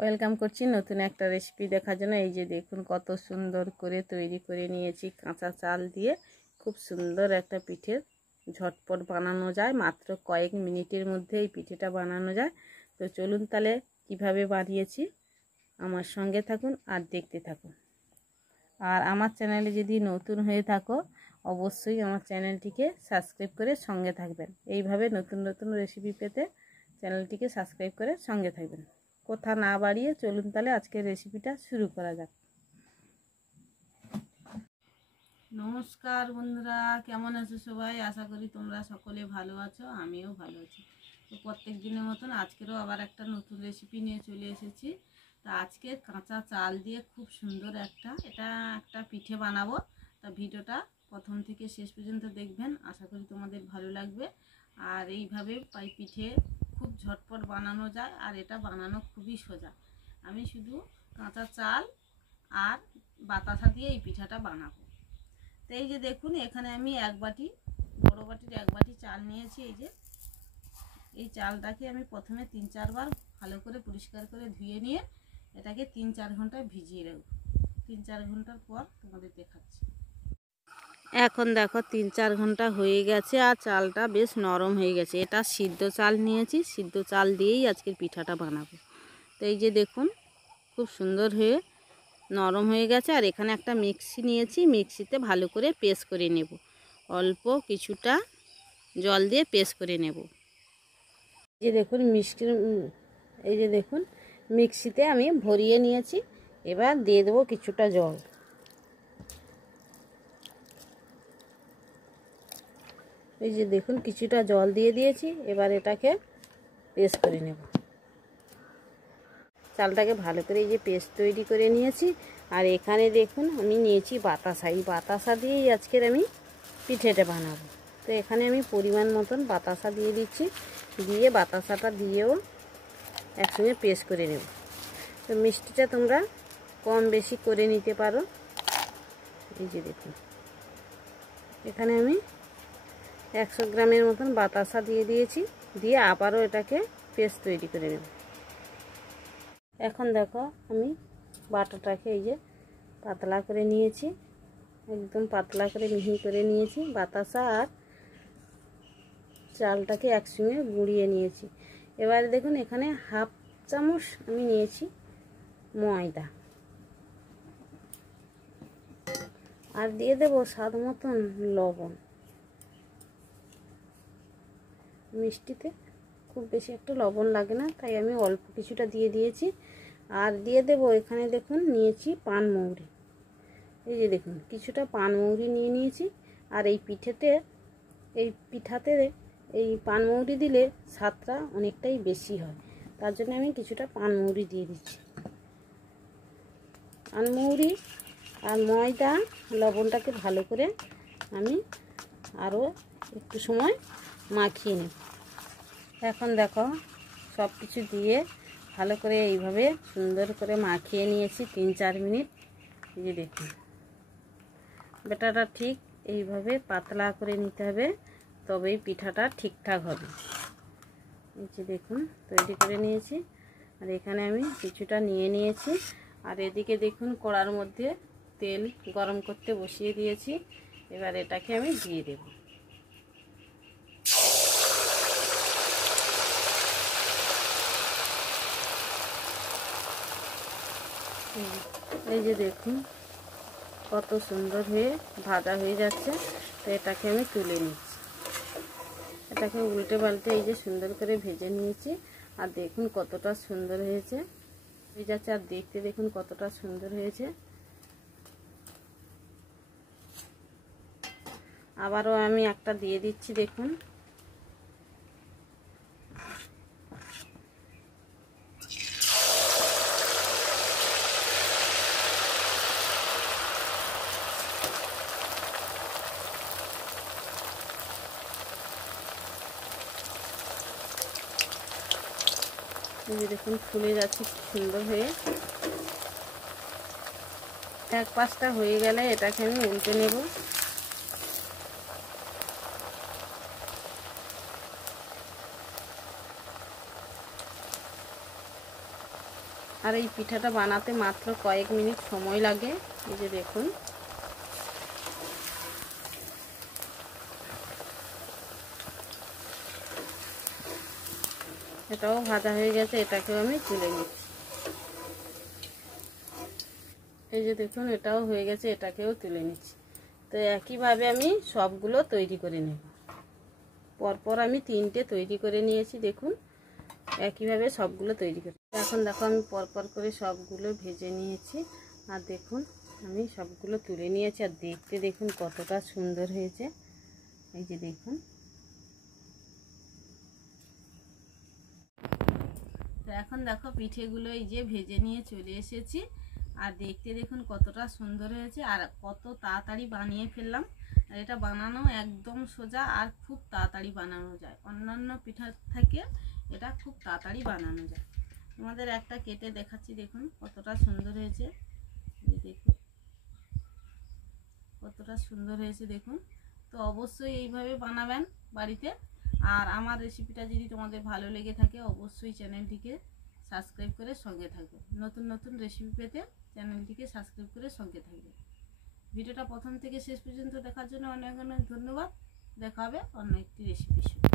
Welcome করছি নতুন একটা রেসিপি দেখার জন্য। এই যে দেখুন কত সুন্দর করে তৈরি করে নিয়েছি কাঁচা চাল দিয়ে। খুব সুন্দর একটা পিঠে ঝটপট বানানো যায়, মাত্র কয়েক মিনিটের মধ্যে এই পিঠেটা বানানো যায়। তো চলুন তাহলে কিভাবে বানিয়েছি আমার সঙ্গে থাকুন আর দেখতে থাকুন। আর আমার চ্যানেলে যদি নতুন হয়ে থাকো অবশ্যই আমার চ্যানেলটিকে সাবস্ক্রাইব করে সঙ্গে থাকবেন। এইভাবে নতুন নতুন রেসিপি পেতে চ্যানেলটিকে সাবস্ক্রাইব করে সঙ্গে থাকবেন। কথা না বাড়িয়ে চলুন তাহলে আজকের রেসিপিটা শুরু করা যাক। নমস্কার বন্ধুরা, কেমন আছো সবাই? আশা করি তোমরা সকলে ভালো আছো, আমিও ভালো আছি। তো প্রত্যেক দিনের মতন আজকেরও আবার একটা নতুন রেসিপি নিয়ে চলে এসেছি। তা আজকে কাঁচা চাল দিয়ে খুব সুন্দর একটা পিঠে বানাবো। তা ভিডিওটা প্রথম থেকে শেষ পর্যন্ত দেখবেন, আশা করি তোমাদের ভালো লাগবে। আর এইভাবে পিঠে খুব ঝটপট বানানো যায়, আর এটা বানানো খুবই সোজা। আমি শুধু কাঁচা চাল আর বাতাসা দিয়ে এই পিঠাটা বানাবো। তো এই যে দেখুন, এখানে আমি বড় বাটির এক বাটি চাল নিয়েছি। এই চালটাকে আমি প্রথমে 3-4 বার ভালো করে পরিষ্কার করে ধুয়ে নিয়ে এটাকে 3-4 ঘন্টা ভিজিয়ে রাখবো। 3-4 ঘন্টার পর তোমাদের দেখাচ্ছি। এখন দেখো 3-4 ঘন্টা হয়ে গেছে আর চালটা বেশ নরম হয়ে গেছে। এটা সিদ্ধ চাল নিয়েছি, সিদ্ধ চাল দিয়েই আজকের পিঠাটা বানাবো। তো এই যে দেখুন খুব সুন্দর হয়ে নরম হয়ে গেছে। আর এখানে একটা মিক্সি নিয়েছি, মিক্সিতে ভালো করে পেস্ট করে নেব। অল্প কিছুটা জল দিয়ে পেস্ট করে নেব। এই যে দেখুন মিক্সিতে আমি ভরিয়ে নিয়েছি। এবার দিয়ে দেবো কিছুটা জল। এই যে দেখুন কিছুটা জল দিয়ে দিয়েছি। এবার এটাকে পেস্ট করে নেব। চালটাকে ভালো করে এই যে পেস্ট তৈরি করে নিয়েছি। আর এখানে দেখুন আমি নিয়েছি বাতাসা। এই বাতাসা দিয়েই আজকের আমি পিঠেটা বানাবো। তো এখানে আমি পরিমাণ মতন বাতাসা দিয়ে দিচ্ছি, দিয়ে বাতাসাটা দিয়েও একসঙ্গে পেস্ট করে নেব। তো মিষ্টিটা তোমরা কম বেশি করে নিতে পারো। এই যে দেখুন এখানে আমি 100 গ্রামের মতন বাতাসা দিয়ে দিয়েছি, দিয়ে আবারও এটাকে পেস্ট তৈরি করে নেব। এখন দেখো আমি বাটাটাকে এই যে পাতলা করে নিয়েছি, একদম পাতলা করে মিহি করে নিয়েছি। বাতাসা আর চালটাকে একসঙ্গে গুঁড়িয়ে নিয়েছি। এবারে দেখুন এখানে হাফ চামচ আমি নিয়েছি ময়দা, আর দিয়ে দেব স্বাদ মতন লবণ। মিষ্টিতে খুব বেশি একটা লবণ লাগে না, তাই আমি অল্প কিছুটা দিয়ে দিয়েছি। আর দিয়ে দেব এখানে দেখুন নিয়েছি পানমৌরি। এই যে দেখুন কিছুটা পানমৌরি নিয়ে নিয়েছি। আর এই পিঠাতে এই পানমৌরি দিলে স্বাদটা অনেকটাই বেশি হয়, তার জন্য আমি কিছুটা পানমৌরি দিয়ে দিচ্ছি। পানমৌরি আর ময়দা লবণটাকে ভালো করে আমি আরও একটু সময় মাখিয়ে নেব। এখন দেখো সব কিছু দিয়ে ভালো করে এইভাবে সুন্দর করে মাখিয়ে নিয়েছি 3-4 মিনিট। এই যে দেখুন ব্যাটারটা ঠিক এইভাবে পাতলা করে নিতে হবে, তবেই পিঠাটা ঠিকঠাক হবে। এই যে দেখুন তৈরি করে নিয়েছি। আর এখানে আমি কিছুটা নিয়ে নিয়েছি। আর এদিকে দেখুন কড়ার মধ্যে তেল গরম করতে বসিয়ে দিয়েছি। এবার এটাকে আমি দিয়ে দেব। এই যে দেখুন কত সুন্দর হয়ে ভাজা হয়ে যাচ্ছে। তো এটাকে আমি তুলে নিচ্ছি। এটাকে উল্টে পাল্টে এই যে সুন্দর করে ভেজে নিয়েছি। আর দেখুন কতটা সুন্দর হয়েছে হয়ে যাচ্ছে। আর দেখতে দেখুন কতটা সুন্দর হয়েছে। আবারও আমি একটা দিয়ে দিচ্ছি। দেখুন এই যে দেখুন ফুলে যাচ্ছে সুন্দর হয়ে। এক পাশটা হয়ে গেলে এটাকে আমি উল্টে নেব। আর এই পিঠাটা বানাতে মাত্র কয়েক মিনিট সময় লাগে। এই যে দেখুন, এটাও ভাজা হয়ে গেছে, এটাকেও আমি তুলে নিচ্ছি। এই যে দেখুন, এটাও হয়ে গেছে, এটাকেও তুলে নিচ্ছি। তো একইভাবে আমি সবগুলো তৈরি করে নেব। পরপর আমি 3টে তৈরি করে নিয়েছি। দেখুন, একইভাবে সবগুলো তৈরি করে। এখন দেখো, আমি পরপর করে সবগুলো ভেজে নিয়েছি। আর দেখুন, আমি সবগুলো তুলে নিয়েছি। আর দেখতে দেখুন কতটা সুন্দর হয়েছে। এই যে দেখুন, তো এখন দেখো পিঠেগুলো এই যে ভেজে নিয়ে চলে এসেছি। আর দেখতে দেখুন কতটা সুন্দর হয়েছে, আর কত তাড়াতাড়ি বানিয়ে ফেললাম। আর এটা বানানো একদম সোজা, আর খুব তাড়াতাড়ি বানানো যায়। অন্যান্য পিঠা থেকে এটা খুব তাড়াতাড়ি বানানো যায়। তোমাদের একটা কেটে দেখাচ্ছি, দেখুন কতটা সুন্দর হয়েছে। দেখুন কতটা সুন্দর হয়েছে দেখুন। তো অবশ্যই এইভাবে বানাবেন বাড়িতে। আর আমার রেসিপিটা যদি তোমাদের ভালো লেগে থাকে, অবশ্যই চ্যানেলটিকে সাবস্ক্রাইব করে সঙ্গে থাকবে। নতুন নতুন রেসিপি পেতে চ্যানেলটিকে সাবস্ক্রাইব করে সঙ্গে থাকবে। ভিডিওটা প্রথম থেকে শেষ পর্যন্ত দেখার জন্য অনেক অনেক ধন্যবাদ। দেখা হবে অন্য একটি রেসিপির সাথে।